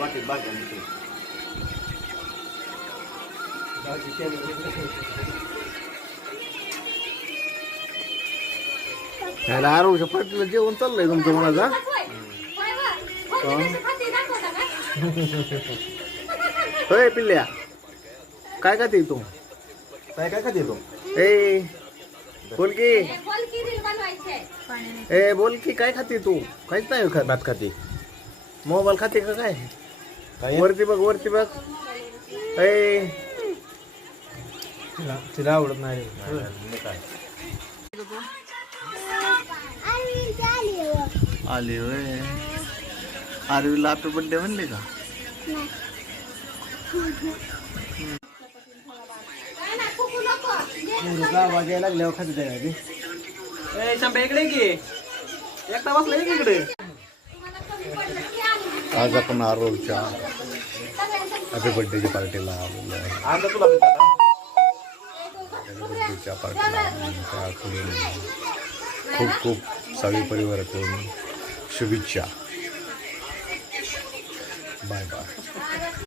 वाटेत बागा आरोग्य पाटील जेवण चाललंय तुमचं मनाचा. होय पिल्ल्या काय खाते तू? काय काय खाते तू? ए बोल की. ए बोल की काय खाते तू? काहीच नाही खात. भात खाते. मोबाईल खाते का काय? काय वरती बघ वरती बघ. ए तिला आवडत नाही. आली होय. आरवीला हॅपी बर्थडे म्हणले का? आवाज यायला लागल्यावर खाते त्याला. शंभर इकडे की एकटा बसला इकडे. आज आपण आरोलच्या हॅपी बर्थडेच्या पार्टीला आलेलो आहे. आता तुला बर्थडेच्या पार्टीला खूप खूप सगळी परिवाराकडून शुभेच्छा. Bye bye.